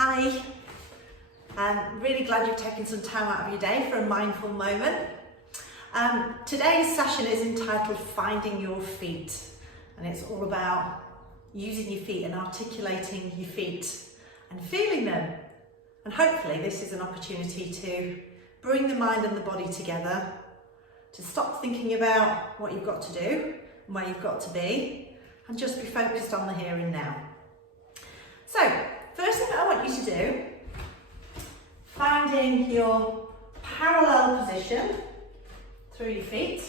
Hi, I'm really glad you've taken some time out of your day for a mindful moment. Today's session is entitled Finding Your Feet, and it's all about using your feet and articulating your feet and feeling them. And hopefully this is an opportunity to bring the mind and the body together, to stop thinking about what you've got to do and where you've got to be, and just be focused on the here and now. So, first thing that I want you to do, finding your parallel position through your feet,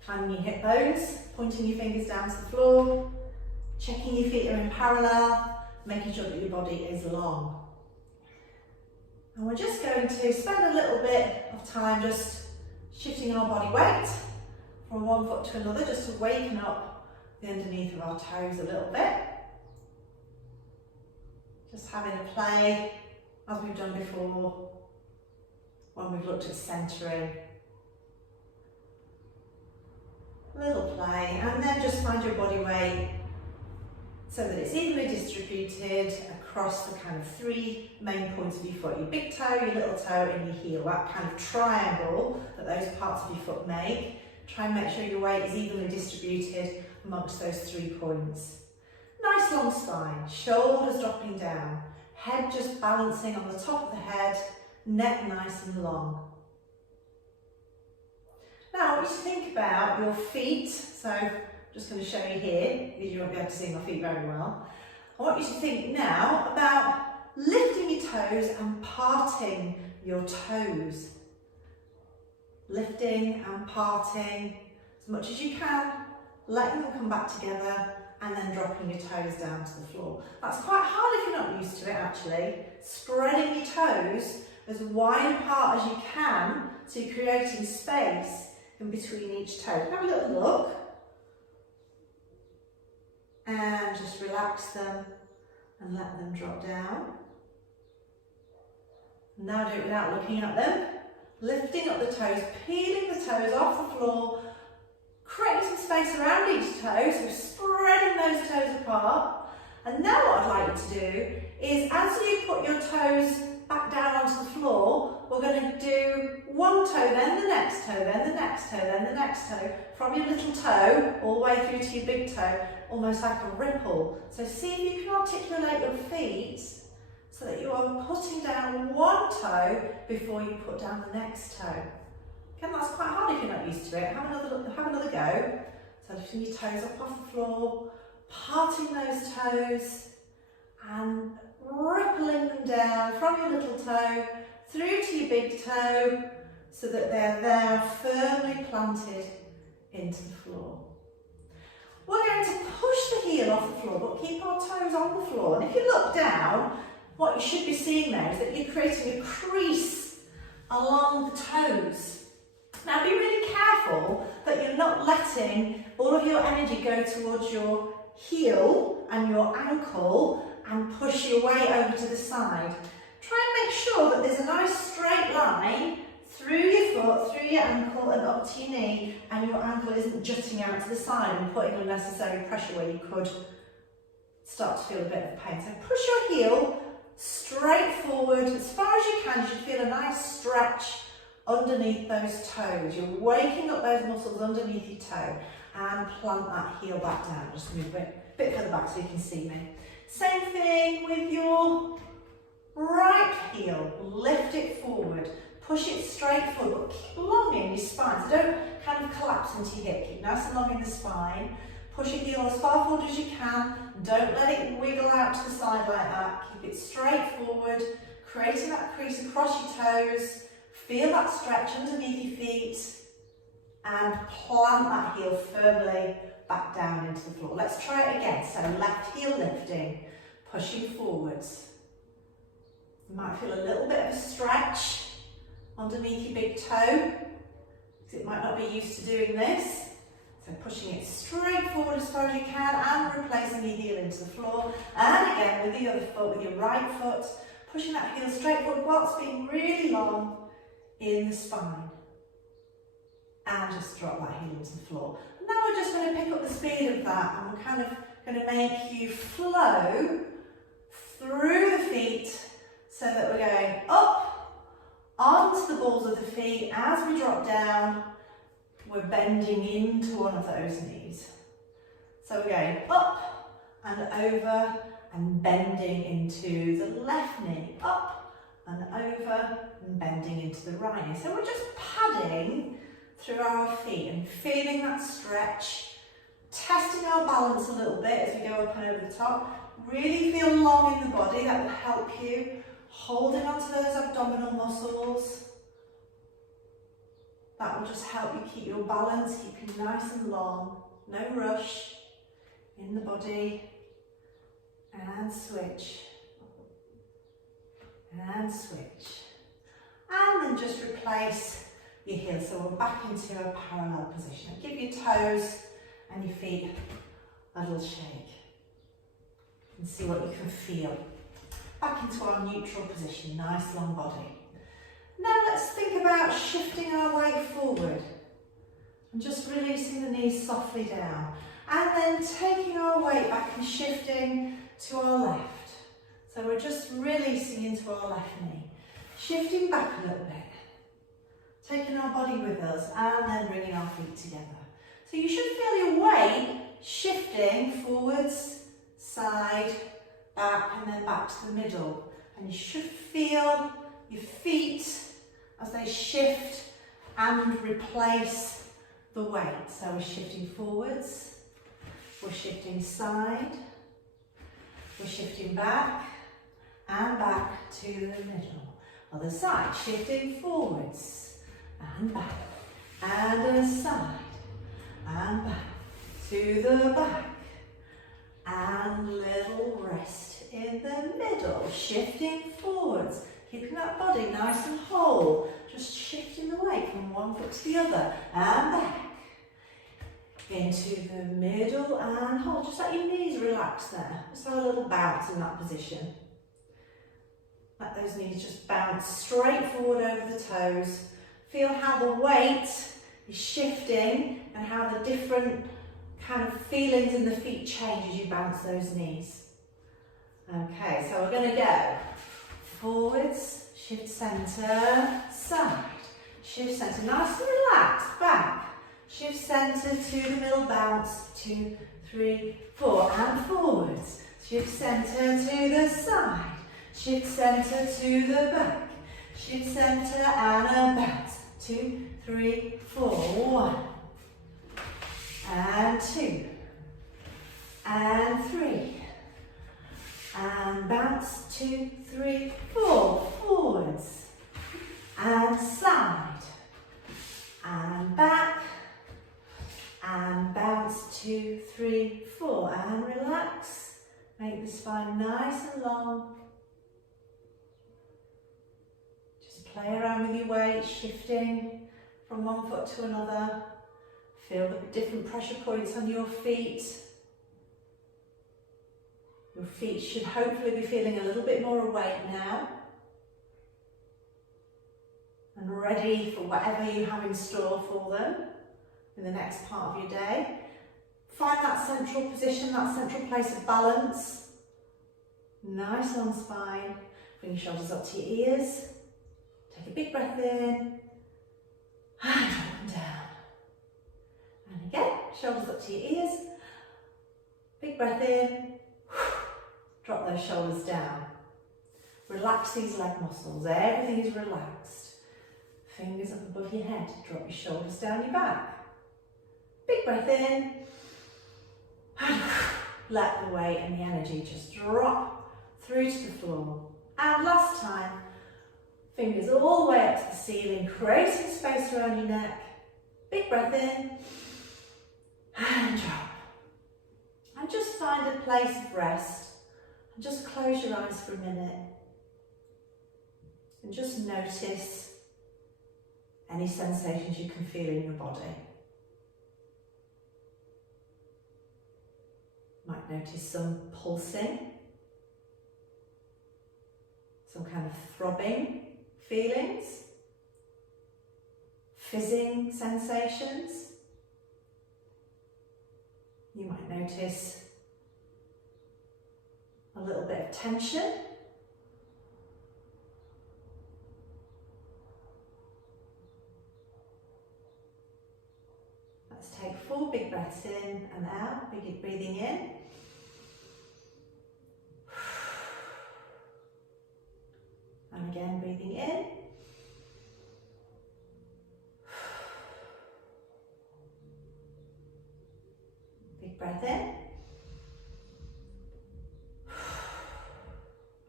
finding your hip bones, pointing your fingers down to the floor, checking your feet are in parallel, making sure that your body is long. And we're just going to spend a little bit of time just shifting our body weight from one foot to another, just to waken up the underneath of our toes a little bit. Just having a play as we've done before when we've looked at centering. A little play, and then just find your body weight so that it's evenly distributed across the kind of three main points of your foot. Your big toe, your little toe and your heel, that kind of triangle that those parts of your foot make. Try and make sure your weight is evenly distributed amongst those 3 points. Nice long spine, shoulders dropping down, head just balancing on the top of the head, neck nice and long. Now I want you to think about your feet, so I'm just going to show you here, because you won't be able to see my feet very well. I want you to think now about lifting your toes and parting your toes. Lifting and parting as much as you can, letting them come back together, and then dropping your toes down to the floor. That's quite hard if you're not used to it actually. Spreading your toes as wide apart as you can, so you're creating space in between each toe. Have a little look. And just relax them and let them drop down. Now do it without looking at them. Lifting up the toes, peeling the toes off the floor, creating some space around each toe, so spreading those toes apart. And now what I'd like you to do is, as you put your toes back down onto the floor, we're going to do one toe, then the next toe, then the next toe, then the next toe, from your little toe all the way through to your big toe, almost like a ripple. So see if you can articulate your feet so that you are putting down one toe before you put down the next toe. Again, that's quite hard if you're not used to it. Have another go. So lifting your toes up off the floor, parting those toes and rippling them down from your little toe through to your big toe so that they're there firmly planted into the floor. We're going to push the heel off the floor but keep our toes on the floor. And if you look down, what you should be seeing there is that you're creating a crease along the toes. Now be really careful that you're not letting all of your energy go towards your heel and your ankle and push your way over to the side. Try and make sure that there's a nice straight line through your foot, through your ankle and up to your knee, and your ankle isn't jutting out to the side and putting unnecessary pressure where you could start to feel a bit of pain. So push your heel straight forward as far as you can. You should feel a nice stretch underneath those toes. You're waking up those muscles underneath your toe, and plant that heel back down. Just move a bit further back so you can see me. Same thing with your right heel. Lift it forward. Push it straight forward, but keep long in your spine. So don't kind of collapse into your hip. Keep nice and long in the spine. Push your heel as far forward as you can. Don't let it wiggle out to the side like that. Keep it straight forward, creating that crease across your toes. Feel that stretch underneath your feet and plant that heel firmly back down into the floor. Let's try it again. So left heel lifting, pushing forwards. You might feel a little bit of a stretch underneath your big toe, because it might not be used to doing this. So pushing it straight forward as far as you can and replacing your heel into the floor. And again with the other foot, with your right foot, pushing that heel straight forward whilst being really long in the spine. And just drop that heel into the floor. Now we're just going to pick up the speed of that, and we're kind of going to make you flow through the feet so that we're going up onto the balls of the feet. As we drop down, we're bending into one of those knees. So we're going up and over and bending into the left knee, up and over and bending into the right knee. So we're just padding through our feet and feeling that stretch, testing our balance a little bit as we go up and over the top. Really feel long in the body, that will help you. Holding onto those abdominal muscles. That will just help you keep your balance, keep you nice and long. No rush in the body. And switch. And switch. And then just replace your heels. So we're back into a parallel position. Give your toes and your feet a little shake. And see what you can feel. Back into our neutral position, nice long body. Now let's think about shifting our weight forward. And just releasing the knees softly down. And then taking our weight back and shifting to our left. So we're just releasing into our left knee. Shifting back a little bit. Taking our body with us and then bringing our feet together. So you should feel your weight shifting forwards, side, back and then back to the middle. And you should feel your feet as they shift and replace the weight. So we're shifting forwards, we're shifting side, we're shifting back and back to the middle. Other side, shifting forwards and back and aside and back to the back. And little rest in the middle, shifting forwards, keeping that body nice and whole, just shifting the weight from one foot to the other, and back, into the middle and hold, just let your knees relax there, just have a little bounce in that position. Let those knees just bounce straight forward over the toes, feel how the weight is shifting and how the different kind of feelings in the feet change as you bounce those knees. Okay, so we're going to go forwards, shift centre, side, shift centre, nice and relaxed, back, shift centre to the middle bounce, 2, 3, 4, and forwards, shift centre to the side, shift centre to the back, shift centre and a bounce, 2, 3, 4, 1. And 2, and 3, and bounce, 2, 3, 4, forwards, and side, and back, and bounce, 2, 3, 4, and relax, make the spine nice and long. Just play around with your weight, shifting from one foot to another. Feel the different pressure points on your feet. Your feet should hopefully be feeling a little bit more awake now. And ready for whatever you have in store for them in the next part of your day. Find that central position, that central place of balance. Nice long spine. Bring your shoulders up to your ears. Take a big breath in. And drop them down. And again, shoulders up to your ears. Big breath in. Drop those shoulders down. Relax these leg muscles. Everything is relaxed. Fingers up above your head. Drop your shoulders down your back. Big breath in. And let the weight and the energy just drop through to the floor. And last time, fingers all the way up to the ceiling, creating space around your neck. Big breath in. And drop. And just find a place of rest. And just close your eyes for a minute. And just notice any sensations you can feel in your body. Might notice some pulsing, some kind of throbbing feelings, fizzing sensations. You might notice a little bit of tension. Let's take 4 big breaths in and out, breathing in. And again, breathing in. Big breath in.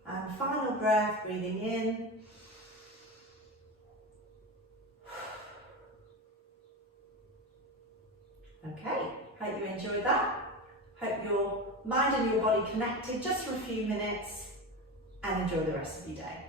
And final breath, breathing in. Okay, hope you enjoyed that. Hope your mind and your body connected just for a few minutes, and enjoy the rest of your day.